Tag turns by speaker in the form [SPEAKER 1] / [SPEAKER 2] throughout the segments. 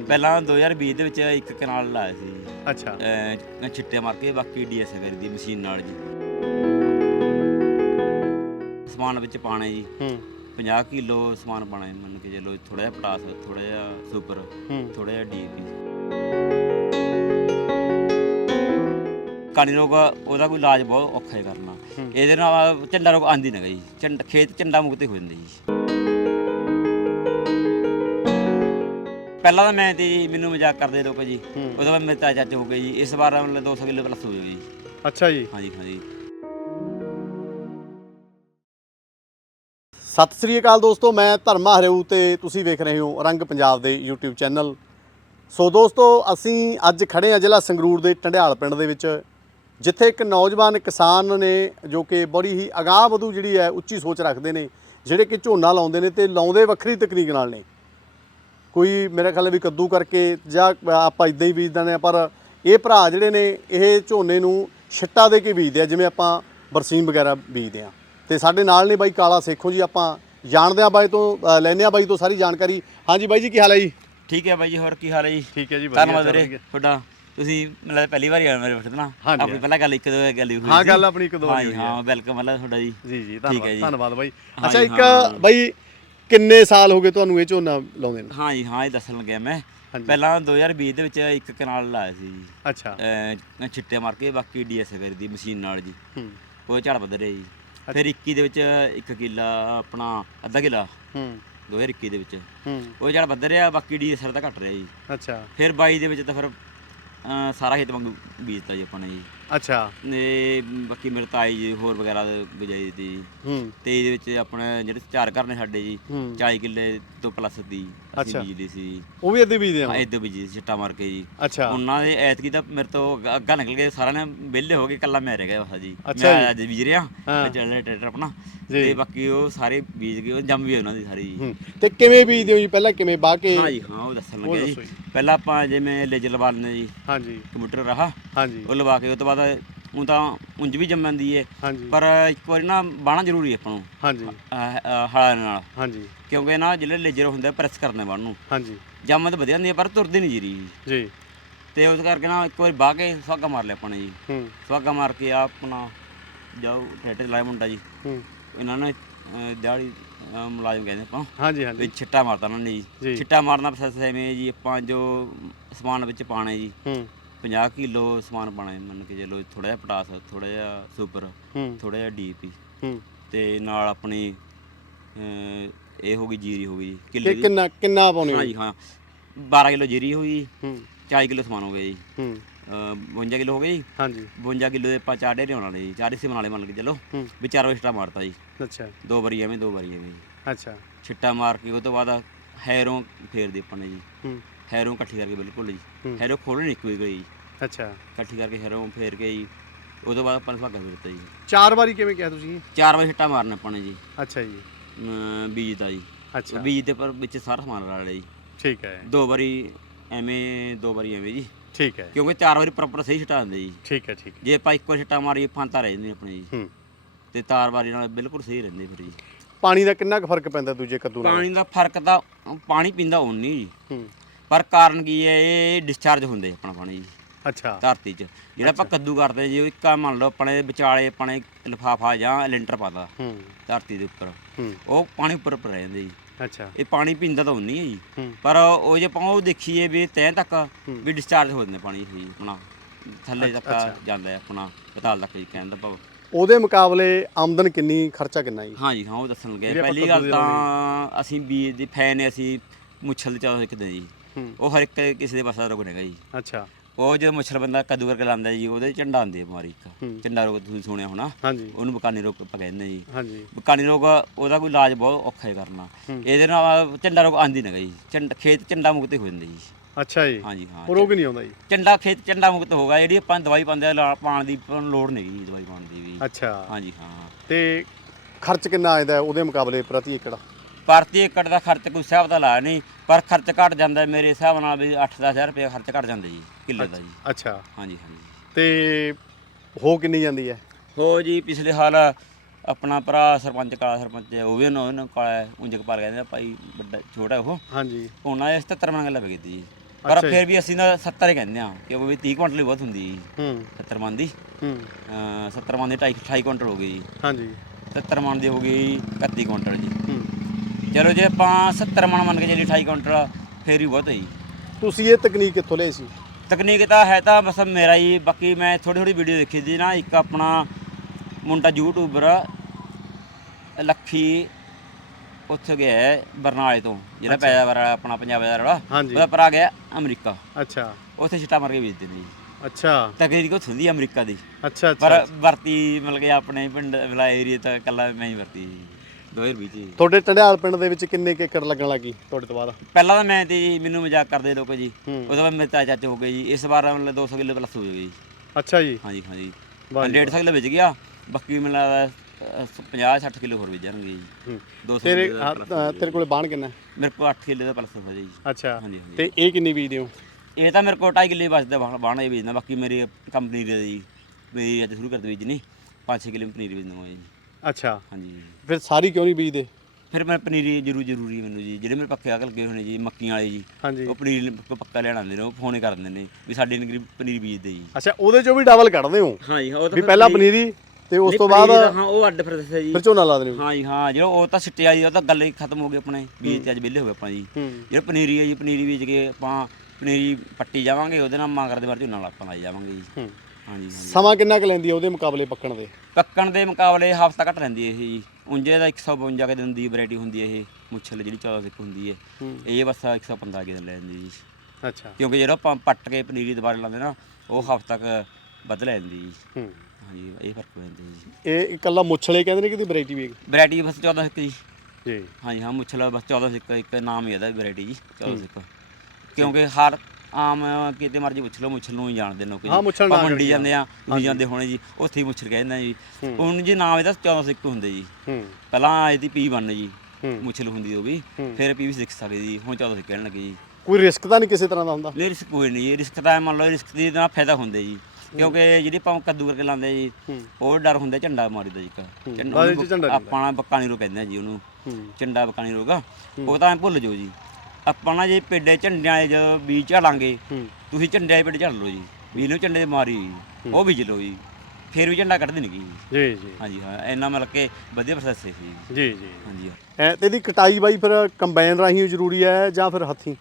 [SPEAKER 1] ਪਹਿਲਾਂ 2020 ਦੇ ਵਿੱਚ ਇੱਕ ਕਨਾਲ ਲਾਇਆ ਸੀ। ਜੀ
[SPEAKER 2] ਅੱਛਾ।
[SPEAKER 1] ਅਹ ਛਿੱਟੇ ਮਾਰ ਕੇ ਬਾਕੀ ਡੀਐਸ ਕਰੀ ਦੀ ਮਸ਼ੀਨ ਨਾਲ ਜੀ। ਸਮਾਨ ਵਿੱਚ ਪਾਣਾ ਜੀ।
[SPEAKER 2] ਹੂੰ।
[SPEAKER 1] 50 ਕਿਲੋ ਸਮਾਨ ਪਾਣਾ ਹੈ, ਮੰਨ ਕੇ ਚੱਲੋ ਥੋੜਾ ਜਿਹਾ ਪਟਾਸ ਥੋੜਾ ਜਿਹਾ ਸੁਪਰ
[SPEAKER 2] ਹੂੰ।
[SPEAKER 1] ਥੋੜਾ ਜਿਹਾ ਡੀਪੀ ਕਾਣੀ ਰੋਗ ਉਹਦਾ ਕੋਈ ਇਲਾਜ ਬਹੁਤ ਔਖਾ ਹੈ ਕਰਨਾ।
[SPEAKER 2] ਹੂੰ।
[SPEAKER 1] ਇਹਦੇ ਨਾਲ ਝੰਡਾ ਰੋਗ ਆਂਦੀ ਨਾ ਗਈ ਝੰਡ ਖੇਤ ਝੰਡਾ ਮੁਕਤ ਹੋ ਜਾਂਦੇ ਜੀ। ਪਹਿਲਾਂ ਤਾਂ ਮੈਂ ਤੇ ਜੀ ਮੈਨੂੰ ਮਜ਼ਾਕ ਕਰਦੇ ਲੋਕ ਜੀ।
[SPEAKER 2] ਹੂੰ।
[SPEAKER 1] ਉਹਦਾ ਬਾਅਦ ਮੇਰੇ ਚੱਜ ਹੋ ਗਈ ਜੀ। ਇਸ ਵਾਰ ਮਤਲਬ 200 ਕਿਲੋ ਪਲੱਸ ਹੋ ਜਾਊਗੀ ਜੀ।
[SPEAKER 2] ਅੱਛਾ ਜੀ।
[SPEAKER 1] ਹਾਂਜੀ ਹਾਂਜੀ।
[SPEAKER 2] ਸਤਿ ਸ੍ਰੀ ਅਕਾਲ ਦੋਸਤੋ ਮੈਂ ਧਰਮਾ ਹਰਿਊ ਤੇ ਤੁਸੀਂ ਵੇਖ ਰਹੇ ਹੋ ਰੰਗ ਪੰਜਾਬ ਦੇ YouTube ਚੈਨਲ। ਸੋ ਦੋਸਤੋ ਅਸੀਂ ਅੱਜ ਖੜੇ ਹਾਂ ਜ਼ਿਲ੍ਹਾ ਸੰਗਰੂਰ ਦੇ ਟੰਡਿਆਲ ਪਿੰਡ ਦੇ ਵਿੱਚ ਜਿੱਥੇ ਇੱਕ ਨੌਜਵਾਨ ਕਿਸਾਨ ਨੇ ਜੋ ਕਿ ਬੜੀ ਹੀ ਅਗਾਹ ਵਧੂ ਜਿਹੜੀ ਹੈ ਉੱਚੀ ਸੋਚ ਰੱਖਦੇ ਨੇ ਜਿਹੜੇ ਕਿ ਝੋਨਾ ਲਾਉਂਦੇ ਨੇ ਤੇ ਲਾਉਂਦੇ ਵੱਖਰੀ ਤਕਨੀਕ ਨਾਲ ਨੇ। ਕੋਈ ਮੇਰੇ ਖਿਆਲ ਵੀ ਕੱਦੂ ਕਰਕੇ ਜਾਂ ਆਪਾਂ ਇਦਾਂ ਹੀ ਬੀਜ ਦਿੰਦੇ ਆ ਪਰ ਇਹ ਭਰਾ ਜਿਹੜੇ ਨੇ ਇਹ ਝੋਨੇ ਨੂੰ ਛਿੱਟਾ ਦੇ ਕੇ ਬੀਜਦੇ ਆ ਜਿਵੇਂ ਆਪਾਂ ਬਰਸੀਮ ਵਗੈਰਾ ਬੀਜਦੇ ਆ ਤੇ ਸਾਡੇ ਨਾਲ ਨੇ ਬਾਈ ਕਾਲਾ ਸੇਖੋ ਜੀ ਆਪਾਂ ਜਾਣਦੇ ਆ ਬਾਈ ਤੋਂ ਲੈਂਦੇ ਆ ਬਾਈ ਤੋਂ ਸਾਰੀ ਜਾਣਕਾਰੀ। ਹਾਂਜੀ ਬਾਈ ਜੀ ਕੀ ਹਾਲ ਹੈ ਜੀ?
[SPEAKER 1] ਠੀਕ ਹੈ ਬਾਈ ਜੀ ਹੋਰ ਕੀ ਹਾਲ ਹੈ ਜੀ?
[SPEAKER 2] ਠੀਕ ਹੈ ਜੀ
[SPEAKER 1] ਧੰਨਵਾਦ ਵੀਰੇ ਤੁਹਾਡਾ। ਤੁਸੀਂ ਮਤਲਬ ਪਹਿਲੀ ਵਾਰੀ ਆਏ ਮੇਰੇ ਵਕਤ ਨਾ। ਆਪਣੀ ਪਹਿਲਾਂ ਗੱਲ ਇੱਕ ਦੋ ਗੱਲ ਹੋਈ
[SPEAKER 2] ਹਾਂ। ਗੱਲ ਆਪਣੀ ਇੱਕ ਦੋ ਹੋਈ ਹੈ।
[SPEAKER 1] ਹਾਂ ਵੈਲਕਮ ਮਤਲਬ ਤੁਹਾਡਾ ਜੀ।
[SPEAKER 2] ਜੀ ਜੀ ਧੰਨਵਾਦ ਬਾਈ। ਅੱਛਾ ਇੱਕ। ਬਾਈ ਕਿੰਨੇ ਸਾਲ ਹੋ ਗਏ ਤੁਹਾਨੂੰ ਇਹ ਝੋਨਾ ਲਾਉਂਦੇ ਨੂੰ?
[SPEAKER 1] ਹਾਂ ਜੀ ਹਾਂ ਇਹ ਦੱਸਣ ਲੱਗਿਆ ਮੈਂ।
[SPEAKER 2] ਹਾਂਜੀ।
[SPEAKER 1] ਪਹਿਲਾਂ 2020 ਦੇ ਵਿੱਚ ਇੱਕ ਕਨਾਲ ਲਾਇਆ ਸੀ ਜੀ।
[SPEAKER 2] ਅੱਛਾ।
[SPEAKER 1] ਅਹ ਛਿੱਟੇ ਮਾਰ ਕੇ ਬਾਕੀ ਡੀਐਸ ਕਰੀ ਦੀ ਮਸ਼ੀਨ ਨਾਲ ਜੀ।
[SPEAKER 2] ਹੂੰ।
[SPEAKER 1] ਉਹ ਝੜ ਵੱਧ ਰਿਹਾ ਜੀ। ਫਿਰ 21 ਦੇ ਵਿੱਚ ਇੱਕ ਕਿੱਲਾ ਆਪਣਾ ਅੱਧਾ ਕਿੱਲਾ।
[SPEAKER 2] ਹੂੰ।
[SPEAKER 1] 2021 ਦੇ ਵਿੱਚ।
[SPEAKER 2] ਹੂੰ।
[SPEAKER 1] ਉਹ ਝੜ ਵੱਧ ਰਿਹਾ ਬਾਕੀ ਡੀਐਸ ਦਾ ਘਟ ਰਿਹਾ ਜੀ।
[SPEAKER 2] ਅੱਛਾ।
[SPEAKER 1] ਫਿਰ 22 ਦੇ ਵਿੱਚ ਤਾਂ ਫਿਰ ਅਹ ਸਾਰਾ ਖੇਤ ਵਾਂਗੂ ਬੀਜਤਾ ਜੀ ਆਪਾਂ ਨੇ ਜੀ।
[SPEAKER 2] ਅੱਛਾ।
[SPEAKER 1] ਨੇ ਬਾਕੀ ਮੇਰੇ ਤਾਈ ਜੀ ਹੋਰ ਵਗੈਰਾ ਦੇ ਬਿਜਾਈ ਦਿੱਤੀ ਜੀ
[SPEAKER 2] ਹੂੰ।
[SPEAKER 1] ਤੇ ਇਹਦੇ ਵਿੱਚ ਆਪਣੇ ਜਿਹੜੇ ਚਾਰ ਘਰ ਨੇ ਸਾਡੇ ਜੀ
[SPEAKER 2] ਹੂੰ।
[SPEAKER 1] 40 ਕਿੱਲੇ ਤੋਂ ਪਲੱਸ ਦੀ ਅਸੀਂ
[SPEAKER 2] ਅੱਛਾ।
[SPEAKER 1] ਬੀਜਦੇ ਸੀ।
[SPEAKER 2] ਉਹ ਵੀ ਅੱਧੇ ਬੀਜਦੇ ਆ?
[SPEAKER 1] ਇਦਾਂ ਬੀਜੀ ਛਿੱਟਾ ਮਾਰ ਕੇ ਜੀ।
[SPEAKER 2] ਅੱਛਾ।
[SPEAKER 1] ਉਹਨਾਂ ਦੇ ਐਤਕੀ ਤਾਂ ਮੇਰੇ ਤੋਂ ਅੱਗਾ- ਅੱਗਾ ਨਿਕਲ ਗਏ ਸਾਰਿਆਂ ਨੇ ਵਿਹਲੇ ਹੋ ਗਏ ਕੱਲਾ ਮੈਂ ਰਹਿ ਗਿਆ ਬਸ ਜੀ।
[SPEAKER 2] ਅੱਛਾ
[SPEAKER 1] ਮੈਂ। ਅੱਜ ਬੀਜ ਰਿਹਾ
[SPEAKER 2] ਹਾਂ।
[SPEAKER 1] ਚੱਲ ਰਿਹਾ ਟਰੈਕਟਰ ਆਪਣਾ।
[SPEAKER 2] ਜੀ।
[SPEAKER 1] ਤੇ ਬਾਕੀ ਉਹ ਸਾਰੇ ਬੀਜ ਗਏ ਉਹ ਜੰਮ ਵੀ ਉਹਨਾਂ ਦੀ ਸਾਰੀ ਜੀ।
[SPEAKER 2] ਹੂੰ। ਤੇ ਕਿਵੇਂ ਬੀਜਦੇ ਹੋ ਜੀ? ਪਹਿਲਾਂ ਕਿਵੇਂ ਬਾਹ ਕੇ?
[SPEAKER 1] ਹਾਂ ਜੀ ਹਾਂ ਉਹ ਦੱਸਣ
[SPEAKER 2] ਉਹ ਦੱਸੋ
[SPEAKER 1] ਜੀ।
[SPEAKER 2] ਜੀ।
[SPEAKER 1] ਪਹਿਲਾਂ ਆਪਾਂ ਜਿਵੇਂ ਲੇਜਰ ਲਵਾ ਲੈਂਦੇ ਜੀ।
[SPEAKER 2] ਹਾਂਜੀ
[SPEAKER 1] ਕੰਪਿਊਟਰ ਰਹਾ
[SPEAKER 2] ਹਾਂਜੀ
[SPEAKER 1] ਉਹ ਲਵਾ ਕੇ ਉਹ ਤੋਂ ਬਾਅਦ ਉਹ ਤਾਂ ਉਂਝ ਵੀ ਜੰਮ ਜਾਂਦੀ ਹੈ
[SPEAKER 2] ਹਾਂਜੀ।
[SPEAKER 1] ਪਰ ਇੱਕ ਵਾਰੀ ਨਾ ਬਾਣਾ ਜ਼ਰੂਰੀ ਆਪਾਂ ਨੂੰ।
[SPEAKER 2] ਹਾਂਜੀ।
[SPEAKER 1] ਹਲਾਂ ਨਾਲ।
[SPEAKER 2] ਹਾਂਜੀ।
[SPEAKER 1] ਕਿਉਂਕਿ ਨਾ ਜਿਹੜੇ ਲੇਜਰ ਹੁੰਦੇ ਪ੍ਰੈਸ ਕਰਨੇ ਬਾਣ ਨੂੰ।
[SPEAKER 2] ਹਾਂਜੀ।
[SPEAKER 1] ਜੰਮ ਤਾਂ ਵਧੀਆ ਹੁੰਦੀ ਪਰ ਤੁਰਦੀ ਨਹੀਂ ਜੀਰੀ।
[SPEAKER 2] ਜੀ।
[SPEAKER 1] ਤੇ ਉਸ ਕਰਕੇ ਨਾ ਇੱਕ ਵਾਰੀ ਬਾਹ ਕੇ ਸੁਹਾਗਾ ਮਾਰ ਲਿਆ ਆਪਾਂ ਨੇ ਜੀ।
[SPEAKER 2] ਹੂੰ।
[SPEAKER 1] ਸੁਹਾਗਾ ਮਾਰ ਕੇ ਆਪਣਾ ਜਾਓ ਟਰੈਕਟਰ ਲਾਇਆ ਮੁੰਡਾ ਜੀ।
[SPEAKER 2] ਹੂੰ।
[SPEAKER 1] ਇਹਨਾਂ ਨੇ ਅਹ, ਮੁਲਾਜ਼ਮ ਕਹਿੰਦੇ ਆਪਾਂ।
[SPEAKER 2] ਹਾਂਜੀ ਹਾਂਜੀ।
[SPEAKER 1] ਛਿੱਟਾ ਮਾਰਤਾ ਉਹਨਾਂ ਨੇ
[SPEAKER 2] ਜੀ।
[SPEAKER 1] ਛਿੱਟਾ ਮਾਰਨਾ ਪ੍ਰੋਸੈਸ ਐਵੇਂ ਜੀ ਆਪਾਂ ਜੋ ਸਮਾਨ ਵਿੱਚ ਪਾਣਾ ਜੀ।
[SPEAKER 2] ਹੂੰ।
[SPEAKER 1] 50 ਕਿਲੋ ਸਮਾਨ ਪਾਣਾ ਹੈ ਮੰਨ ਕੇ ਚੱਲੋ ਥੋੜਾ ਜਿਹਾ ਪਟਾਸ ਥੋੜਾ ਜਿਹਾ ਸੁਪਰ
[SPEAKER 2] ਹੂੰ।
[SPEAKER 1] ਥੋੜਾ ਜਿਹਾ ਡੀਪੀ।
[SPEAKER 2] ਹੂੰ।
[SPEAKER 1] ਤੇ ਨਾਲ ਆਪਣੀ ਅਹ, ਇਹ ਹੋ ਗਈ ਜੀਰੀ ਹੋ ਗਈ ਕਿਲੋ ਦੀ।
[SPEAKER 2] ਕਿੰਨਾ ਕਿੰਨਾ ਪਾਉਣੇ
[SPEAKER 1] ਹਾਂ ਜੀ ਹਾਂ 12 ਕਿਲੋ ਜੀਰੀ ਹੋਈ
[SPEAKER 2] ਹੂੰ।
[SPEAKER 1] 40 ਕਿਲੋ ਸਮਾਨ ਹੋ ਗਿਆ ਜੀ।
[SPEAKER 2] ਹੂੰ।
[SPEAKER 1] ਅਹ, 52 ਕਿਲੋ ਹੋ ਜੀ।
[SPEAKER 2] ਹਾਂਜੀ।
[SPEAKER 1] 52 ਕਿਲੋ ਦੇ ਆਪਾਂ ਚਾਰ ਢੇਰੇ ਆਉਣ ਵਾਲੇ ਜੀ ਚਾਰ ਹਿੱਸੇ ਬਣਾ ਲਏ ਮੰਨ ਕੇ ਚੱਲੋ।
[SPEAKER 2] ਹੂੰ।
[SPEAKER 1] ਵੀ ਚਾਰ ਛਿੱਟਾ ਮਾਰਤਾ ਜੀ।
[SPEAKER 2] ਅੱਛਾ।
[SPEAKER 1] ਦੋ ਵਾਰੀ ਐਵੇਂ ਦੋ ਵਾਰੀ ਐਵੇਂ ਜੀ।
[SPEAKER 2] ਅੱਛਾ।
[SPEAKER 1] ਛਿੱਟਾ ਮਾਰ ਕੇ ਉਹ ਤੋਂ ਬਾਅਦ ਹੈਰੋਂ ਫੇਰਦੇ ਆਪਾਂ ਨੇ ਜੀ।
[SPEAKER 2] ਹੂੰ।
[SPEAKER 1] ਹੈਰੋਂ ਇਕੱਠੀ ਕਰਕੇ ਬਿਲਕੁਲ ਜੀ। ਹੈਰੋਂ ਖੋਲਣੀ ਇੱਕ ਵੀ ਗਈ ਜੀ।
[SPEAKER 2] ਅੱਛਾ।
[SPEAKER 1] ਇਕੱਠੀ ਕਰਕੇ ਹੈਰੋਂ ਫੇਰ ਕੇ ਜੀ। ਉਹ ਤੋਂ ਬਾਅਦ ਆਪਾਂ ਨੇ ਸੁਹਾਗਾ ਫੇਰਤਾ ਜੀ।
[SPEAKER 2] ਚਾਰ ਵਾਰੀ ਕਿਵੇਂ ਕਿਹਾ ਤੁਸੀਂ?
[SPEAKER 1] ਚਾਰ ਵਾਰ ਛਿੱਟਾ ਮਾਰਨਾ ਆਪਾਂ ਨੇ ਜੀ।
[SPEAKER 2] ਅੱਛਾ ਜੀ।
[SPEAKER 1] ਬੀਜ ਦਾ ਜੀ।
[SPEAKER 2] ਅੱਛਾ।
[SPEAKER 1] ਬੀਜ ਦੇ ਪਰ ਵਿੱਚ ਸਾਰਾ ਸਮਾਨ ਰਲਾ ਜੀ।
[SPEAKER 2] ਠੀਕ ਹੈ।
[SPEAKER 1] ਦੋ ਵਾਰੀ ਐਵੇਂ ਦੋ ਵਾਰੀ ਐਵੇਂ ਜੀ।
[SPEAKER 2] ਠੀਕ ਹੈ।
[SPEAKER 1] ਕਿਉਂਕਿ ਚਾਰ ਵਾਰੀ ਪ੍ਰੋਪਰ ਸਹੀ ਛਿੱਟਾ ਦਿੰਦੇ ਜੀ।
[SPEAKER 2] ਠੀਕ ਹੈ ਠੀਕ
[SPEAKER 1] ਜੇ ਆਪਾਂ ਇੱਕੋ ਛਿੱਟਾ ਮਾਰੀਏ ਫਾਂਤਾ ਰਹਿ ਜਾਂਦੀ ਆਪਣੀ ਜੀ।
[SPEAKER 2] ਹੂੰ।
[SPEAKER 1] ਤੇ ਤਾਰ ਵਾਰੀ ਨਾਲ ਬਿਲਕੁਲ ਸਹੀ ਰਹਿੰਦੇ ਫਿਰ ਜੀ।
[SPEAKER 2] ਪਾਣੀ ਦਾ ਕਿੰਨਾ ਕੁ ਫ਼ਰਕ ਪੈਂਦਾ ਦੂਜੇ ਕੱਦੂ ਨਾਲ?
[SPEAKER 1] ਪਾਣੀ ਦਾ ਫ਼ਰਕ ਤਾਂ ਪਾਣੀ ਪੀਂਦਾ ਉਨੀ ਜੀ।
[SPEAKER 2] ਹੂੰ।
[SPEAKER 1] ਪਰ ਕਾਰਨ ਕੀ ਹੈ ਇਹ ਡਿਸਚਾਰਜ ਹੁੰਦੇ ਆਪਣਾ ਪਾਣੀ। ਜੀ
[SPEAKER 2] ਅੱਛਾ।
[SPEAKER 1] ਧਰਤੀ 'ਚ। ਜਿਹੜਾ ਆਪਾਂ ਕੱਦੂ ਕਰਦੇ ਜੀ ਉਹ ਇੱਕ ਮੰਨ ਲਓ ਆਪਣੇ ਵਿਚਾਲੇ ਆਪਣੇ ਲਿਫਾਫਾ ਜਾਂ ਲੈਂਟਰ ਪਾਤਾ
[SPEAKER 2] ਹੂੰ।
[SPEAKER 1] ਧਰਤੀ ਦੇ ਉੱਪਰ
[SPEAKER 2] ਹੂੰ।
[SPEAKER 1] ਉਹ ਪਾਣੀ ਉੱਪਰ ਉੱਪਰ ਰਹਿ ਜਾਂਦੇ ਜੀ।
[SPEAKER 2] ਅੱਛਾ।
[SPEAKER 1] ਇਹ ਪਾਣੀ ਪੀਂਦਾ ਤਾਂ ਉਨੀ ਹੈ ਜੀ। ਪਰ ਉਹ ਜੇ ਆਪਾਂ ਉਹ ਦੇਖੀਏ ਵੀ ਤੈਂ ਤੱਕ ਵੀ ਡਿਸਚਾਰਜ ਹੋ ਜਾਂਦੇ ਪਾਣੀ ਜੀ ਆਪਣਾ ਥੱਲੇ ਤੱਕ ਜਾਂਦਾ ਹੈ ਆਪਣਾ ਪਤਾਲ ਤੱਕ ਜੀ ਕਹਿਣ ਦਾ ਭਾਵ।
[SPEAKER 2] ਉਹਦੇ ਮੁਕਾਬਲੇ ਆਮਦਨ ਕਿੰਨੀ ਖਰਚਾ ਕਿੰਨਾ ਜੀ?
[SPEAKER 1] ਹਾਂ ਜੀ ਹਾਂ ਉਹ ਦੱਸਣ ਲੱਗੇ ਪਹਿਲੀ
[SPEAKER 2] ਕੱਦੂ
[SPEAKER 1] ਗੱਲ ਤਾਂ ਅਸੀਂ ਬੀਜ ਦੀ ਫੈਨ ਅਸੀਂ ਮੁੱਛਲ ਚਾਹ ਸਿੱਖਦੇ ਜੀ। ਉਹ ਹਰ ਇੱਕ ਕਿਸੇ ਦੇ ਪਾਸਾ ਰੋਗ ਨੇਗਾ ਜੀ।
[SPEAKER 2] ਅੱਛਾ।
[SPEAKER 1] ਉਹ ਜਦੋਂ ਮੁੱਛਲ ਬੰਦਾ ਕੱਦੂ ਕਰਕੇ ਲਾਉਂਦਾ ਜੀ ਉਹਦੇ ਝੰਡਾ ਆਉਂਦੀ ਹੈ ਬਿਮਾਰੀ ਇੱਕ। ਝੰਡਾ ਰੋਗ ਤੁਸੀਂ ਸੁਣਿਆ ਹੋਣਾ?
[SPEAKER 2] ਹਾਂਜੀ।
[SPEAKER 1] ਉਹਨੂੰ ਬਕਾਨੀ ਰੋਗ ਆਪਾਂ ਕਹਿੰਦੇ ਜੀ।
[SPEAKER 2] ਹਾਂਜੀ।
[SPEAKER 1] ਬਕਾਨੀ ਰੋਗ ਉਹਦਾ ਕੋਈ ਇਲਾਜ ਬਹੁਤ ਔਖਾ ਹੈ ਕਰਨਾ। ਇਹਦੇ ਨਾਲ ਝੰਡਾ ਰੋਗ ਆਂਦੀ ਨਾ ਗਈ ਝੰਡ ਖੇਤ ਝੰਡਾ ਮੁਕਤ ਹੋ ਜਾਂਦੇ ਜੀ।
[SPEAKER 2] ਅੱਛਾ ਜੀ।
[SPEAKER 1] ਹਾਂਜੀ ਹਾਂ
[SPEAKER 2] ਰੋਗ ਨਹੀਂ ਆਉਂਦਾ ਜੀ।
[SPEAKER 1] ਝੰਡਾ ਖੇਤ ਝੰਡਾ ਮੁਕਤ ਹੋਗਾ ਜਿਹੜੀ ਆਪਾਂ ਦਵਾਈ ਪਾਉਂਦੇ ਆ ਪਾਉਣ ਦੀ ਲੋੜ ਨਹੀਂ ਜੀ ਦਵਾਈ ਪਾਉਣ ਦੀ ਵੀ।
[SPEAKER 2] ਅੱਛਾ।
[SPEAKER 1] ਹਾਂਜੀ ਹਾਂ।
[SPEAKER 2] ਤੇ ਖਰਚ ਕਿੰਨਾ ਆਇਦਾ ਉਹਦੇ ਮੁਕਾਬਲੇ ਪ੍ਰਤੀ ਏਕੜ?
[SPEAKER 1] ਪ੍ਰਤੀ ਏਕੜ ਦਾ ਖਰਚ ਕੋਈ ਹਿਸਾਬ ਦਾ ਲਾਇਆ ਨਹੀਂ ਪਰ ਖਰਚ ਘਟ ਜਾਂਦਾ ਮੇਰੇ ਹਿਸਾਬ ਨਾਲ ਵੀ 8-10000 ਰੁਪਏ ਖਰਚ ਘਟ ਜਾਂਦਾ ਜੀ ਕਿੱਲੇ ਦਾ ਜੀ।
[SPEAKER 2] ਅੱਛਾ।
[SPEAKER 1] ਹਾਂਜੀ ਹਾਂਜੀ।
[SPEAKER 2] ਤੇ ਹੋ ਕਿੰਨੀ ਜਾਂਦੀ ਹੈ?
[SPEAKER 1] ਹੋ ਜੀ ਪਿਛਲੇ ਹਾਲ ਆਪਣਾ ਭਰਾ ਸਰਪੰਚ ਕਾਲਾ ਸਰਪੰਚ ਹੈ, ਉਹ ਵੀ ਉਹਨਾਂ ਨੂੰ ਕਾਲਾ ਉਂਜਕ ਪਾਲ ਕਹਿੰਦੇ ਆ, ਭਾਈ ਵੱਡਾ ਛੋਟਾ ਉਹ।
[SPEAKER 2] ਹਾਂਜੀ।
[SPEAKER 1] ਉਹਨਾਂ ਦੇ 77 ਮੰਗ ਲੱਗ ਗਈ ਜੀ। ਪਰ
[SPEAKER 2] ਅੱਛਾ।
[SPEAKER 1] ਫਿਰ ਵੀ ਅਸੀਂ ਨਾ 70 ਹੀ ਕਹਿੰਦੇ ਆ ਕਿਉਂਕਿ ਵੀ 30 ਕੁਇੰਟਲ ਹੀ ਬਹੁਤ ਹੁੰਦੀ ਜੀ।
[SPEAKER 2] ਹੂੰ।
[SPEAKER 1] 70 ਮਣ ਦੀ।
[SPEAKER 2] ਹੂੰ।
[SPEAKER 1] ਅਹ 70 ਮਣ ਦੀ 2.5 28 ਕੁਇੰਟਲ ਹੋ ਗਈ ਜੀ।
[SPEAKER 2] ਹਾਂਜੀ।
[SPEAKER 1] 70 ਮਣ ਦੀ ਹੋ ਗਈ 31 ਕੁਇੰਟਲ ਜੀ।
[SPEAKER 2] ਹੂੰ।
[SPEAKER 1] ਚਲੋ ਜੇ ਆਪਾਂ 70 ਮਣ ਮੰਨ ਕੇ ਚੱਲੀ 28 ਕੁਇੰਟਲ ਫਿਰ ਵੀ ਬਹੁਤ ਹੈ ਜੀ।
[SPEAKER 2] ਤੁਸੀਂ ਇਹ ਤਕਨੀਕ ਕਿੱਥੋਂ ਲਈ ਸੀ?
[SPEAKER 1] ਤਕਨੀਕ ਤਾਂ ਹੈ ਤਾਂ ਬਸ ਮੇਰਾ ਹੀ ਬਾਕੀ ਮੈਂ ਥੋੜੀ ਥੋੜੀ ਵੀਡੀਓ ਦੇਖੀ ਸੀ ਨਾ ਇੱਕ ਆਪਣਾ ਮੁੰਡਾ ਯੂਟਿਊਬਰ ਲੱਖੀ ਉੱਥੇ ਗਿਆ ਹੈ ਬਰਨਾਲੇ ਤੋਂ ਜਿਹੜਾ ਪੈਦਾਵਾਰ ਵਾਲਾ ਆਪਣਾ ਪੰਜਾਬ ਦਾ ਵਾਲਾ।
[SPEAKER 2] ਹਾਂਜੀ।
[SPEAKER 1] ਉਹਦਾ ਭਰਾ ਗਿਆ ਅਮਰੀਕਾ।
[SPEAKER 2] ਅੱਛਾ।
[SPEAKER 1] ਉੱਥੇ ਛਿੱਟਾ ਮਾਰ ਕੇ ਵੇਚਦੇ ਨੇ ਜੀ
[SPEAKER 2] ਅੱਛਾ।
[SPEAKER 1] ਤਕਨੀਕ ਉੱਥੇ ਹੈ ਅਮਰੀਕਾ ਦੀ।
[SPEAKER 2] ਅੱਛਾ
[SPEAKER 1] ਪਰ
[SPEAKER 2] ਅੱਛਾ
[SPEAKER 1] ਵਰਤੀ ਮਿਲ ਗਿਆ ਆਪਣੇ ਪਿੰਡ ਵਾਲਾ ਏਰੀਆ ਤਾਂ ਕੱਲਾ ਮੈਂ ਹੀ ਵਰਤੀ ਜੀ 2020 ਚ ਜੀ।
[SPEAKER 2] ਤੁਹਾਡੇ ਟੰਡਿਆਲ ਪਿੰਡ ਦੇ ਵਿੱਚ ਕਿੰਨੇ ਕੁ ਏਕੜ ਲੱਗਣ ਲੱਗੀ ਤੁਹਾਡੇ ਤੋਂ ਬਾਅਦ?
[SPEAKER 1] ਪਹਿਲਾਂ ਤਾਂ ਮੈਂ ਤੇ ਜੀ ਮੈਨੂੰ ਮਜ਼ਾਕ ਕਰਦੇ ਲੋਕ ਜੀ।
[SPEAKER 2] ਹੂੰ।
[SPEAKER 1] ਉਹਦੇ ਬਾਅਦ ਮੇਰੇ ਚਾਚਾ ਹੋ ਗਏ ਜੀ। ਇਸ ਵਾਰ ਮਤਲਬ 200 ਕਿਲੋ ਪਲੱਸ ਹੋ ਜਾਊਗਾ ਜੀ।
[SPEAKER 2] ਅੱਛਾ ਜੀ।
[SPEAKER 1] ਹਾਂਜੀ ਹਾਂਜੀ।
[SPEAKER 2] ਵਾਹ ਜੀ
[SPEAKER 1] 150 ਕਿਲੋ ਵਿਚ ਗਿਆ। ਬਾਕੀ ਮੈਨੂੰ ਲੱਗਦਾ 50 60 ਕਿਲੋ ਹੋਰ ਵਿਜਣਗੇ ਜੀ।
[SPEAKER 2] ਹੂੰ।
[SPEAKER 1] 200
[SPEAKER 2] ਤੇਰੇ
[SPEAKER 1] ਕਿੱਲੋ ਦਾ plus
[SPEAKER 2] ਤੇਰੇ ਕੋਲੇ ਬਾਣ ਕਿੰਨਾ? ਹੈ?
[SPEAKER 1] ਮੇਰੇ ਕੋਲ 8 ਕਿਲੋ ਦਾ ਪਲੱਸ ਹੋ ਜਾਏ ਜੀ।
[SPEAKER 2] ਅੱਛਾ।
[SPEAKER 1] ਹਾਂਜੀ ਹਾਂਜੀ।
[SPEAKER 2] ਤੇ ਇਹ ਕਿੰਨੀ ਬੀਜਦੇ ਹੋ?
[SPEAKER 1] ਇਹ ਤਾਂ ਮੇਰੇ ਕੋਲ 2.5 ਕਿੱਲੇ ਬਚਦਾ ਬਾਣਾ ਹੀ ਵੇਚਦਾ ਬਾਕੀ ਮੇਰੀ ਕੰਪਨੀ ਦੇ ਜੀ ਮੇਰੀ ਅੱਜ ਸ਼ੁਰੂ ਕਰ ਦੇ ਵੇਚਣੀ 5-6 ਕਿਲੋ ਪਨੀਰ ਵੇਚਦਾ ਹਾਂ ਜੀ।
[SPEAKER 2] ਅੱਛਾ।
[SPEAKER 1] ਹਾਂਜੀ।
[SPEAKER 2] ਫਿਰ ਸਾਰੀ ਕਿਉਂ ਨਹੀਂ ਬੀਜਦੇ?
[SPEAKER 1] ਫਿਰ ਮੈਂ ਪਨੀਰੀ ਜ਼ਰੂਰ ਜ਼ਰੂਰੀ ਮੈਨੂੰ ਜੀ। ਜਿਹੜੇ ਮੇਰੇ ਪੱਕੇ ਅਕਲ ਗਏ ਹੋਣੇ ਜੀ ਮੱਕੀਆਂ ਵਾਲੇ ਜੀ
[SPEAKER 2] ਹਾਂਜੀ।
[SPEAKER 1] ਉਹ ਪਨੀਰ ਪੱਕਾ ਲੈਣ ਆਉਂਦੇ ਨੇ ਉਹ ਫੋਨੇ ਕਰ ਦਿੰਦੇ ਨੇ ਵੀ ਸਾਡੇ ਨਗਰੀ ਪਨੀਰ ਬੀਜਦੇ ਜੀ।
[SPEAKER 2] ਅੱਛਾ ਉਹਦੇ ਚੋਂ ਵੀ ਡਬਲ ਕੱਢਦੇ ਹੋ?
[SPEAKER 1] ਹਾਂ ਜੀ ਉਹ
[SPEAKER 2] ਵੀ ਪਹਿਲਾਂ ਪਨੀਰੀ ਤੇ ਉਸ ਤੋਂ ਬਾਅਦ
[SPEAKER 1] ਹਾਂ ਉਹ ਅੱਡ ਫਿਰ ਦੱਸਿਆ ਜੀ।
[SPEAKER 2] ਫਿਰ ਝੋਨਾ ਲਾ ਦਿੰਦੇ ਹੋ?
[SPEAKER 1] ਹਾਂ ਜੀ ਹਾਂ ਜਿਹੜਾ ਉਹ ਤਾਂ ਸਿੱਟਿਆ ਜੀ ਉਹ ਤਾਂ ਗੱਲ ਹੀ ਖਤਮ ਹੋ ਗਈ ਆਪਣੇ ਬੀਜ ਤੇ ਅੱਜ ਵਿਹਲੇ ਹੋ ਗਏ ਆਪਾਂ ਜੀ। ਜਿਹੜਾ ਪਨੀਰੀ ਹੈ ਜੀ ਪਨੀਰੀ ਬੀਜ ਕੇ ਆਪਾਂ ਪਨੀਰੀ ਪੱਟੀ ਜਾਵਾਂਗੇ ਉਹਦੇ ਨਾਲ ਮਾਂਗਰ ਦੇ ਬਾਅਦ ਝੋਨਾ ਆਪਾਂ ਲਾਈ ਜਾਵਾਂਗੇ ਜੀ।
[SPEAKER 2] ਹੂੰ।
[SPEAKER 1] ਹਾਂਜੀ ਹਾਂਜੀ।
[SPEAKER 2] ਸਮਾਂ ਕਿੰਨਾ ਕੁ ਲੈਂਦੀ ਹੈ ਉਹਦੇ ਮੁਕਾਬਲੇ ਪੱਕਣ ਦੇ?
[SPEAKER 1] ਪੱਕਣ ਦੇ ਮੁਕਾਬਲੇ ਹਫਤਾ ਘੱਟ ਰਹਿੰਦੀ ਹੈ ਇਹ ਜੀ। ਉਂਝੇ ਦਾ 152 ਕੇ ਦਿਨ ਦੀ ਵੈਰਾਈਟੀ ਹੁੰਦੀ ਹੈ ਇਹ ਮੁੱਛਲ ਜਿਹੜੀ 14 ਸਿੱਕ ਹੁੰਦੀ ਹੈ
[SPEAKER 2] ਹੂੰ।
[SPEAKER 1] ਇਹ ਬਸ 115 ਕੇ ਦਿਨ ਲੈ ਜਾਂਦੀ ਜੀ।
[SPEAKER 2] ਅੱਛਾ।
[SPEAKER 1] ਕਿਉਂਕਿ ਜਿਹੜਾ ਆਪਾਂ ਪੱਟ ਕੇ ਪਨੀਰੀ ਦੁਬਾਰਾ ਲਾਉਂਦੇ ਨਾ ਉਹ ਹਫਤਾ ਤੱਕ ਵੱਧ ਲੈ ਜਾਂਦੀ ਜੀ।
[SPEAKER 2] ਹੂੰ।
[SPEAKER 1] ਹਾਂਜੀ ਇਹ ਫ਼ਰਕ ਹੋ ਜਾਂਦਾ ਜੀ।
[SPEAKER 2] ਇਹ ਇਕੱਲਾ ਮੁੱਛਲੇ ਕਹਿੰਦੇ ਨੇ ਕਿ ਦੀ ਵੈਰਾਈਟੀ ਵੀ?
[SPEAKER 1] ਵੈਰਾਈਟੀ ਬਸ 14 ਸਿੱਕ ਜੀ।
[SPEAKER 2] ਜੀ।
[SPEAKER 1] ਹਾਂਜੀ ਹਾਂ ਮੁੱਛਲਾ ਬਸ 14 ਸਿੱਕ ਇੱਕ ਨਾਮ ਹੀ ਇਹਦਾ ਵੈਰਾਈਟੀ ਜੀ 14 ਸਿੱਕ। ਕਿਉਂਕਿ ਹਰ ਆਮ ਕਿਤੇ ਮਰਜ਼ੀ ਪੁੱਛ ਲਓ ਮੁੱਛਲ ਨੂੰ ਹੀ ਜਾਣਦੇ ਲੋਕ
[SPEAKER 2] ਹਾਂ, ਮੁੱਛਲ
[SPEAKER 1] ਆਪਾਂ
[SPEAKER 2] ਨਾਂ
[SPEAKER 1] ਮੰਡੀ
[SPEAKER 2] ਕਰਕੇ
[SPEAKER 1] ਜਾਂਦੇ ਆ ਤੁਸੀਂ ਜਾਂਦੇ ਹੋਣੇ ਜੀ ਉੱਥੇ ਹੀ ਮੁੱਛਲ ਕਹਿੰਦੇ ਜੀ। ਹੁਣ ਜੀ ਨਾਮ ਇਹਦਾ 14 ਸਿੱਕ ਹੁੰਦੇ ਜੀ।
[SPEAKER 2] ਹੂੰ।
[SPEAKER 1] ਪਹਿਲਾਂ ਇਹਦੀ ਪੀ ਬਣ ਜੀ
[SPEAKER 2] ਹੂੰ।
[SPEAKER 1] ਮੁੱਛਲ ਹੁੰਦੀ ਉਹ ਵੀ। ਫਿਰ ਪੀ ਵੀ ਸਿੱਖ ਸਕਦੇ ਜੀ ਹੁਣ 14 ਸਿੱਕ ਕਹਿਣ ਲੱਗੇ ਜੀ।
[SPEAKER 2] ਕੋਈ ਰਿਸਕ ਤਾਂ ਨਹੀਂ ਕਿਸੇ ਤਰ੍ਹਾਂ ਦਾ ਹੁੰਦਾ?
[SPEAKER 1] ਨਹੀਂ ਰਿਸਕ ਕੋਈ ਨਹੀਂ ਰਿਸਕ ਤਾਂ ਮੰਨ ਲਓ ਰਿਸਕ ਦੀ ਨਾਲ ਫਾਇਦਾ ਹੁੰਦੇ ਜੀ। ਕਿਉਂਕਿ ਜਿਹੜੀ ਆਪਾਂ ਕੱਦੂ ਕਰਕੇ ਲਾਉਂਦੇ ਜੀ ਉਹ ਡਰ ਹੁੰਦਾ ਝੰਡਾ ਮਾਰੀ ਦਾ ਜੀ ਇੱਕ। ਝੰਡਾ
[SPEAKER 2] ਬਾਅਦ
[SPEAKER 1] ਉਹਨੂੰ
[SPEAKER 2] ਵਿੱਚ ਝੰਡਾ ਨਹੀਂ
[SPEAKER 1] ਆਪਾਂ ਨਾ ਬਕਾਨੀ ਰੋ ਕਹਿੰਦੇ ਆ ਜੀ ਉਹਨੂੰ। ਝੰਡਾ ਬਕਾਨੀ ਰੋਗਾ ਉਹ ਤਾਂ ਐਂ ਭੁੱਲ ਜਾਓ ਜੀ। ਆਪਾਂ ਨਾ ਜੇ ਪੇਡੇ ਝੰਡਿਆਂ ਦੇ ਜਦੋਂ ਬੀਜ ਝਾੜਾਂਗੇ ਤੁਸੀਂ ਝੰਡੇ ਦੇ ਪੇਡੇ ਝਾੜ ਲਓ ਜੀ। ਬੀਜ ਨੂੰ ਝੰਡੇ ਦੇ ਮਾਰੀ ਉਹ ਬੀਜ ਲਓ ਜੀ। ਫਿਰ ਵੀ ਝੰਡਾ ਕੱਢ ਦੇਣਗੇ ਜੀ।
[SPEAKER 2] ਜੀ ਜੀ।
[SPEAKER 1] ਹਾਂਜੀ ਹਾਂ ਇੰਨਾ ਮਤਲਬ ਕਿ ਵਧੀਆ ਪ੍ਰੋਸੈਸ ਹੈ ਜੀ।
[SPEAKER 2] ਜੀ ਜੀ।
[SPEAKER 1] ਹਾਂਜੀ
[SPEAKER 2] ਐ ਤੇ ਇਹਦੀ ਕਟਾਈ ਬਾਈ ਫਿਰ ਕੰਬਾਈਨ ਰਾਹੀਂ ਜ਼ਰੂਰੀ ਹੈ ਜਾਂ ਫਿਰ ਹੱਥੀਂ?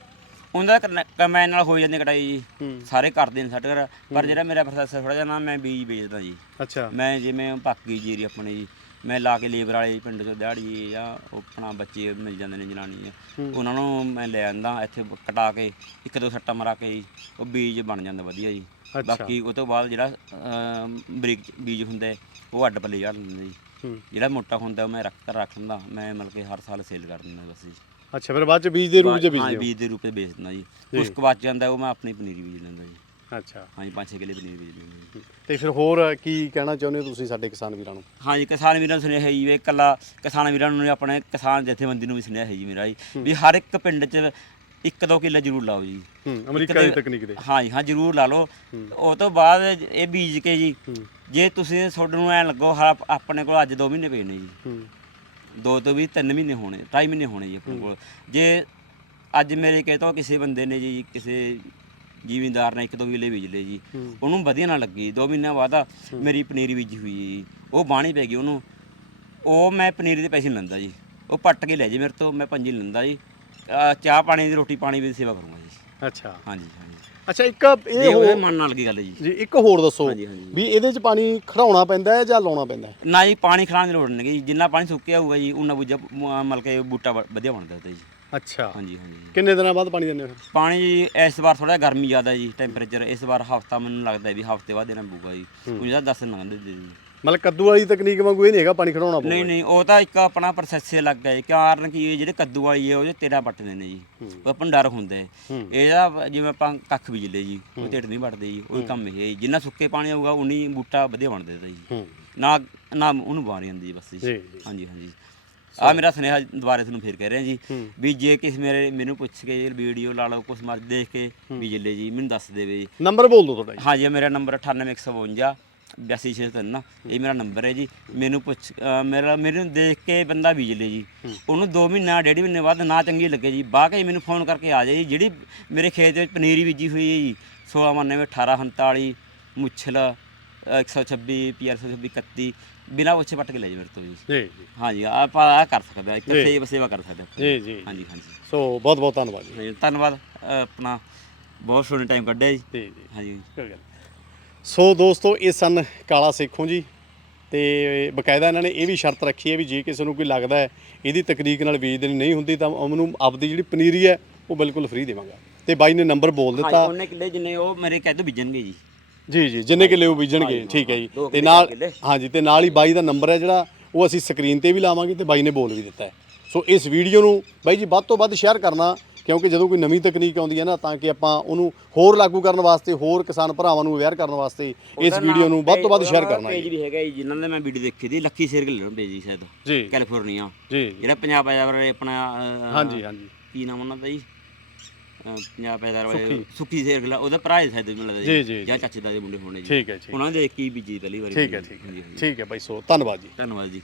[SPEAKER 1] ਉਹਦਾ ਕਮੈਨ ਨਾਲ ਹੋ ਜਾਂਦੀ ਕਟਾਈ ਜੀ। ਸਾਰੇ ਕਰਦੇ ਨੇ ਸਾਡੇ ਘਰ ਪਰ ਜਿਹੜਾ ਮੇਰਾ ਪ੍ਰੋਸੈਸ ਥੋੜਾ ਜਿਹਾ ਨਾ ਮੈਂ ਬੀਜ ਵੇਚਦਾ ਜੀ।
[SPEAKER 2] ਅੱਛਾ।
[SPEAKER 1] ਮੈਂ ਜਿਵੇਂ ਪੱਕੀ ਜੀਰੀ ਆਪਣੇ ਜੀ। ਮੈਂ ਲਾ ਕੇ ਲੇਬਰ ਵਾਲੇ ਪਿੰਡ ਚੋਂ ਦਿਹਾੜੀ ਜਾਂ ਆਪਣਾ ਬੱਚੇ ਮਿਲ ਜਾਂਦੇ ਨੇ ਜਨਾਨੀ ਉਹਨਾਂ ਨੂੰ ਮੈਂ ਲੈ ਆਂਦਾ ਇੱਥੇ ਕਟਾ ਕੇ ਇੱਕ ਦੋ ਸੱਟਾਂ ਮਰਾ ਕੇ ਜੀ ਉਹ ਬੀਜ ਬਣ ਜਾਂਦਾ ਵਧੀਆ ਜੀ। ਬਾਕੀ ਉਹ ਤੋਂ ਬਾਅਦ ਜਿਹੜਾ ਅਮ, ਬਰੀਕ ਬੀਜ ਹੁੰਦਾ ਹੈ, ਉਹ ਅੱਡ ਪੱਲੇ ਝਾੜ ਲੈਂਦਾ ਜੀ।
[SPEAKER 2] ਹੂੰ।
[SPEAKER 1] ਜਿਹੜਾ ਮੋਟਾ ਹੁੰਦਾ ਉਹ ਮੈਂ ਰੱਖ ਕਰ ਰੱਖ ਲੈਂਦਾ ਮੈਂ ਮਤਲਬ ਕਿ ਹਰ ਸਾਲ ਸੇਲ ਕਰ ਦਿੰਦਾ ਬਸ ਜੀ।
[SPEAKER 2] ਅੱਛਾ ਫਿਰ ਬਾਅਦ ਚ ਬੀਜ ਦੇ ਰੂਪ ਚ
[SPEAKER 1] ਹਾਂ ਬੀਜ ਦੇ ਰੂਪ ਵਿੱਚ ਵੇਚ ਦਿੰਦਾ ਜੀ। ਕੁਛ ਕੁ ਬਚ ਜਾਂਦਾ ਉਹ ਮੈਂ ਆਪਣੀ ਪਨੀਰੀ ਬੀਜ ਲੈਂਦਾ ਜੀ।
[SPEAKER 2] ਅੱਛਾ।
[SPEAKER 1] ਹਾਂਜੀ 5-6 ਕਿੱਲੇ ਪਨੀਰ ਬੀਜ ਜੀ।
[SPEAKER 2] ਤੇ ਫਿਰ ਹੋਰ ਕੀ ਕਹਿਣਾ ਚਾਹੁੰਦੇ ਹੋ ਤੁਸੀਂ ਸਾਡੇ ਕਿਸਾਨ ਵੀਰਾਂ ਨੂੰ?
[SPEAKER 1] ਹਾਂਜੀ ਕਿਸਾਨ ਵੀਰਾਂ ਨੂੰ ਸੁਨੇਹਾ ਜੀ ਵੀ ਇਕੱਲਾ ਕਿਸਾਨ ਵੀਰਾਂ ਨੂੰ ਆਪਣੇ ਕਿਸਾਨ ਜਥੇਬੰਦੀ ਨੂੰ ਵੀ ਸੁਨੇਹਾ ਹੈ ਜੀ ਮੇਰਾ ਜੀ ਵੀ ਹਰ ਇੱਕ ਪਿੰਡ 'ਚ ਇੱਕ ਦੋ ਕਿੱਲਾ ਜ਼ਰੂਰ ਲਾਓ ਜੀ।
[SPEAKER 2] ਹੂੰ ਅਮਰੀਕਾ ਦੀ ਤਕਨੀਕ ਦੇ।
[SPEAKER 1] ਹਾਂਜੀ ਹਾਂ ਜ਼ਰੂਰ ਲਾ ਲਓ। ਉਹ ਤੋਂ ਬਾਅਦ ਇਹ ਬੀਜ ਕੇ ਜੀ
[SPEAKER 2] ਹੂੰ।
[SPEAKER 1] ਜੇ ਤੁਸੀਂ ਤੁਹਾਡੇ ਨੂੰ ਐ ਲੱਗੋ ਹਾਂ ਆਪਣੇ ਕੋਲ ਅੱਜ 2 ਮਹੀਨੇ ਪਏ ਨੇ ਜੀ।
[SPEAKER 2] ਹੂੰ।
[SPEAKER 1] ਦੋ ਤੋਂ ਵੀ 3 ਮਹੀਨੇ ਹੋਣੇ 2.5 ਮਹੀਨੇ ਹੋਣੇ ਜੀ ਆਪਣੇ ਕੋਲ। ਜੇ ਅੱਜ ਮੇਰੇ ਕਹੇ ਤੋਂ ਕਿਸੇ ਬੰਦੇ ਨੇ ਜੀ ਕਿਸੇ ਜ਼ਿਮੀਂਦਾਰ ਨੇ ਇੱਕ ਦੋ ਕਿੱਲੇ ਬੀਜ ਲਏ ਜੀ।
[SPEAKER 2] ਹੂੰ।
[SPEAKER 1] ਉਹਨੂੰ ਵਧੀਆ ਨਾ ਲੱਗੀ। 2 ਮਹੀਨਿਆਂ ਬਾਅਦ ਮੇਰੀ ਪਨੀਰੀ ਬੀਜੀ ਹੋਈ ਹੈ ਜੀ। ਉਹ ਬਾਣੀ ਪੈ ਗਈ ਉਹਨੂੰ। ਉਹ ਮੈਂ ਪਨੀਰੀ ਦੇ ਪੈਸੇ ਲੈਂਦਾ ਜੀ। ਉਹ ਪੱਟ ਕੇ ਲੈ ਜੇ ਮੇਰੇ ਤੋਂ ਮੈਂ ਪੰਜੀ ਲੈਂਦਾ ਜੀ। ਅਹ ਚਾਹ ਪਾਣੀ ਦੀ ਰੋਟੀ ਪਾਣੀ ਦੀ ਸੇਵਾ ਕਰੂੰਗਾ ਜੀ।
[SPEAKER 2] ਅੱਛਾ।
[SPEAKER 1] ਹਾਂਜੀ ਹਾਂਜੀ।
[SPEAKER 2] ਅੱਛਾ ਇੱਕ
[SPEAKER 1] ਇਹ
[SPEAKER 2] ਇਹ
[SPEAKER 1] ਉਹਦੇ
[SPEAKER 2] ਹੋਰ
[SPEAKER 1] ਮਨ ਨਾਲ ਕੀ ਗੱਲ ਹੈ ਜੀ।
[SPEAKER 2] ਜੀ ਇੱਕ ਹੋਰ ਦੱਸੋ
[SPEAKER 1] ਹਾਂਜੀ, ਹਾਂਜੀ।
[SPEAKER 2] ਵੀ ਇਹਦੇ ਚ ਪਾਣੀ ਖੜਾਉਣਾ ਪੈਂਦਾ ਹੈ ਜਾਂ ਲਾਉਣਾ ਪੈਂਦਾ ਹੈ?
[SPEAKER 1] ਨਾ ਜੀ ਪਾਣੀ ਖਿਲਾਉਣ ਦੀ ਲੋੜ ਨਹੀਂ ਜੀ ਜਿੰਨਾ ਪਾਣੀ ਸੁੱਕਿਆ ਹੋਊਗਾ ਜੀ ਉਨਾ ਬੁੱਝਾ ਮਤਲਬ ਕਿ ਬੂਟਾ ਵ- ਵਧੀਆ ਬਣਦਾ ਉਹਦਾ ਜੀ
[SPEAKER 2] ਅੱਛਾ।
[SPEAKER 1] ਹਾਂਜੀ ਹਾਂਜੀ।
[SPEAKER 2] ਕਿੰਨੇ ਦਿਨਾਂ ਬਾਅਦ ਪਾਣੀ ਦਿੰਦੇ ਹੋ ਫਿਰ?
[SPEAKER 1] ਪਾਣੀ ਜੀ ਇਸ ਵਾਰ ਥੋੜਾ ਗਰਮੀ ਜ਼ਿਆਦਾ ਜੀ ਟੈਂਪਰੇਚਰ ਇਸ ਵਾਰ ਹਫਤਾ ਮੈਨੂੰ ਲੱਗਦਾ ਵੀ ਹਫ਼ਤੇ ਬਾਅਦ ਦੇਣਾ ਪਊਗਾ ਜੀ। ਉਹ ਜਿਹਦਾ 10 ਦਿਨ ਲੰਘਦੇ ਜੀ।
[SPEAKER 2] ਮਤਲਬ ਕੱਦੂ ਵਾਲੀ ਤਕਨੀਕ ਵਾਂਗੂ ਇਹ ਨਹੀਂ ਹੈਗਾ ਪਾਣੀ ਖੜਾਉਣਾ ਪਊਗਾ।
[SPEAKER 1] ਨਹੀਂ ਨਹੀਂ ਉਹ ਤਾਂ ਇੱਕ ਆਪਣਾ ਪ੍ਰੋਸੈਸ ਲੱਗ ਗਿਆ ਕਾਰਨ ਕੀ ਹੈ ਜਿਹੜੇ ਕੱਦੂ ਵਾਲੀ ਹੈ ਉਹ ਤੇਰਾ ਪੱਟਦੇ ਨੇ ਜੀ। ਉਹ ਆਪਾਂ ਨੂੰ ਡਰ ਹੁੰਦਾ। ਹੈ।
[SPEAKER 2] ਹੂੰ।
[SPEAKER 1] ਇਹਦਾ ਜਿਵੇਂ ਆਪਾਂ ਕੱਖ ਬੀਜ ਲਏ ਜੀ ਉਹ ਢਿੱਡ ਨਹੀਂ ਵੱਟਦੇ ਜੀ ਉਹ ਕੰਮ ਇਹ ਹੈ ਜੀ। ਜਿੰਨਾ ਸੁੱਕੇ ਪਾਣੀ ਆਊਗਾ ਉਨੀ ਬੂਟਾ ਵਧੀਆ ਬਣਦਾ ਜੀ।
[SPEAKER 2] ਹੂੰ।
[SPEAKER 1] ਨਾ ਨਾ ਉਹਨੂੰ ਬਾਹਰ ਜਾਂਦੀ ਬਸ ਜੀ। ਹਾਂਜੀ ਹਾਂਜੀ। ਆ ਮੇਰਾ ਸੁਨੇਹਾ ਦੁਬਾਰੇ ਤੁਹਾਨੂੰ ਫੇਰ ਕਹਿ ਰਿਹਾ ਜੀ। ਵੀ ਜੇ ਕਿਸ ਮੇਰੇ ਮੈਨੂੰ ਪੁੱਛ ਕੇ ਵੀਡੀਓ ਲਾ ਲਓ ਕੁਛ ਮਰ ਦੇਖ ਕੇ ਵੀ ਜਿੱਲੇ ਜੀ ਮੈਨੂੰ ਦੱਸ ਦੇਵੇ ਜੀ।
[SPEAKER 2] ਨੰਬਰ ਬੋਲ ਦਿਓ ਤੁਹਾਡਾ ਜੀ।
[SPEAKER 1] ਹਾਂਜੀ ਇਹ ਮੇਰਾ ਨੰਬਰ 98152 8263 ਨਾ ਇਹ ਮੇਰਾ ਨੰਬਰ ਹੈ ਜੀ। ਮੈਨੂੰ ਪੁੱਛ ਅ, ਮੇਰਾ ਮੈਨੂੰ ਦੇਖ ਕੇ ਬੰਦਾ ਬੀਜ ਲੇ ਜੀ। ਉਹਨੂੰ 2 ਮਹੀਨਾ ਡੇਢ ਮਹੀਨੇ ਬਾਅਦ ਨਾ ਚੰਗੀ ਲੱਗੇ ਜੀ। ਬਾਅਦ ਕੇ ਮੈਨੂੰ ਫੋਨ ਕਰਕੇ ਆ ਜਾਏ ਜੀ। ਜਿਹੜੀ ਮੇਰੇ ਖੇਤ ਦੇ ਵਿੱਚ ਪਨੀਰੀ ਬੀਜੀ ਹੋਈ ਹੈ ਜੀ 1699 1839 ਮੁੱਛਲ ਅ, 126 ਪੀਆਰ 126 31 ਬਿਨਾ ਪੁੱਛੇ ਪੱਟ ਕੇ ਲੈ ਜੀ ਮੇਰੇ ਤੋਂ ਜੀ।
[SPEAKER 2] ਜੀ ਜੀ।
[SPEAKER 1] ਹਾਂਜੀ ਆਪਾਂ ਆ ਕਰ ਸਕਦੇ ਹਾਂ ਇੱਕ
[SPEAKER 2] ਜੀ।
[SPEAKER 1] ਸੇਵਾ ਸੇਵਾ ਕਰ ਸਕਦੇ ਹਾਂ
[SPEAKER 2] ਜੀ ਜੀ।
[SPEAKER 1] ਹਾਂਜੀ ਹਾਂਜੀ।
[SPEAKER 2] ਸੋ ਬਹੁਤ ਬਹੁਤ ਧੰਨਵਾਦ ਜੀ।
[SPEAKER 1] ਹਾਂਜੀ, ਧੰਨਵਾਦ ਅ, ਆਪਣਾ ਬਹੁਤ ਸੋਹਣਾ ਟਾਈਮ ਕੱਢਿਆ ਜੀ।
[SPEAKER 2] ਜੀ ਜੀ।
[SPEAKER 1] ਹਾਂਜੀ।
[SPEAKER 2] ਕੋਈ ਗੱਲ ਨਹੀਂ। ਸੋ ਦੋਸਤੋ ਇਹ ਸਨ ਕਾਲਾ ਸੇਖੋਂ ਜੀ ਤੇ ਬਕਾਇਦਾ ਇਹਨਾਂ ਨੇ ਇਹ ਵੀ ਸ਼ਰਤ ਰੱਖੀ ਹੈ ਵੀ ਜੇ ਕਿਸੇ ਨੂੰ ਕੋਈ ਲੱਗਦਾ ਹੈ ਇਹਦੀ ਤਕਨੀਕ ਨਾਲ ਬੀਜ ਦੇਣੀ ਨਹੀਂ ਹੁੰਦੀ ਤਾਂ ਉਹਨੂੰ ਆਪਦੀ ਜਿਹੜੀ ਪਨੀਰੀ ਹੈ ਉਹ ਬਿਲਕੁਲ ਫ੍ਰੀ ਦੇਵਾਂਗਾ। ਤੇ ਬਾਈ ਨੇ ਨੰਬਰ ਬੋਲ
[SPEAKER 1] ਹਾਂਜੀ
[SPEAKER 2] ਦਿੱਤਾ।
[SPEAKER 1] ਉਹਨੇ ਕਿੱਲੇ ਜਿੰਨੇ ਉਹ ਮੇਰੇ ਕਹਿ ਤੋਂ ਬੀਜਣਗੇ ਜੀ।
[SPEAKER 2] ਜੀ ਜੀ ਜਿੰਨੇ ਕਿੱਲੇ ਉਹ ਬੀਜਣਗੇ ਠੀਕ ਹੈ ਜੀ।
[SPEAKER 1] ਦੋ
[SPEAKER 2] ਤੇ
[SPEAKER 1] ਕਿੱਲੇ,
[SPEAKER 2] ਨਾਲ
[SPEAKER 1] ਕਿੱਲੇ।
[SPEAKER 2] ਹਾਂਜੀ ਤੇ ਨਾਲ ਹੀ ਬਾਈ ਦਾ ਨੰਬਰ ਹੈ ਜਿਹੜਾ ਉਹ ਅਸੀਂ ਸਕਰੀਨ ਤੇ ਵੀ ਲਾਵਾਂਗੇ ਤੇ ਬਾਈ ਨੇ ਬੋਲ ਵੀ ਦਿੱਤਾ ਹੈ। ਸੋ ਇਸ ਵੀਡੀਓ ਨੂੰ ਬਾਈ ਜੀ ਵੱਧ ਤੋਂ ਵੱਧ ਸ਼ੇਅਰ ਕਰਨਾ ਕਿਉਂਕਿ ਜਦੋਂ ਕੋਈ ਨਵੀਂ ਤਕਨੀਕ ਆਉਂਦੀ ਹੈ ਨਾ ਤਾਂ ਕਿ ਆਪਾਂ ਉਹਨੂੰ ਹੋਰ ਲਾਗੂ ਕਰਨ ਵਾਸਤੇ ਹੋਰ ਕਿਸਾਨ ਭਰਾਵਾਂ ਨੂੰ ਅਵੇਅਰ ਕਰਨ ਵਾਸਤੇ ਇਸ ਵੀਡੀਓ ਨੂੰ ਵੱਧ ਤੋਂ ਵੱਧ ਸ਼ੇਅਰ ਕਰਨਾ
[SPEAKER 1] ਪੇਜ
[SPEAKER 2] ਜੀ
[SPEAKER 1] ਵੀ ਹੈਗਾ ਜੀ ਜਿਨ੍ਹਾਂ ਦੇ ਮੈਂ ਵੀਡੀਓ ਦੇਖੀ ਸੀ ਲੱਕੀ ਸ਼ੇਰ ਗਿੱਲ ਪੇਜ ਜੀ ਸ਼ਾਇਦ।
[SPEAKER 2] ਜੀ।
[SPEAKER 1] ਕੈਲੀਫੋਰਨੀਆ
[SPEAKER 2] ਜੀ।
[SPEAKER 1] ਜਿਹੜਾ ਪੰਜਾਬ ਵਾਲੇ ਆਪਣਾ
[SPEAKER 2] ਹਾਂਜੀ ਹਾਂਜੀ।
[SPEAKER 1] ਕੀ ਨਾਮ ਉਹਨਾਂ ਦਾ ਜੀ? ਅ, ਪੰਜਾਬ ਪੈਦਾਵਾਰ ਵਾਲੇ
[SPEAKER 2] ਸੁੱਖੀ।
[SPEAKER 1] ਸੁੱਖੀ ਸ਼ੇਰ ਗਿੱਲ ਉਹਦਾ ਭਰਾ ਹੈ ਸ਼ਾਇਦ ਮੈਨੂੰ ਲੱਗਦਾ
[SPEAKER 2] ਜੀ, ਜੀ,
[SPEAKER 1] ਜਾਂ ਚਾਚੇ ਦਾ ਦੇ ਮੁੰਡੇ ਹੋਣੇ ਜੀ।
[SPEAKER 2] ਠੀਕ ਹੈ ਠੀਕ
[SPEAKER 1] ਉਹਨਾਂ ਦੇ ਇੱਕ ਹੀ ਬੀਜੀ ਪਹਿਲੀ ਵਾਰੀ
[SPEAKER 2] ਠੀਕ ਹੈ। ਠੀਕ ਹੈ। ਠੀਕ ਹੈ ਬਾਈ ਸੋ ਧੰਨਵਾਦ ਜੀ।
[SPEAKER 1] ਧੰਨਵਾਦ ਜੀ।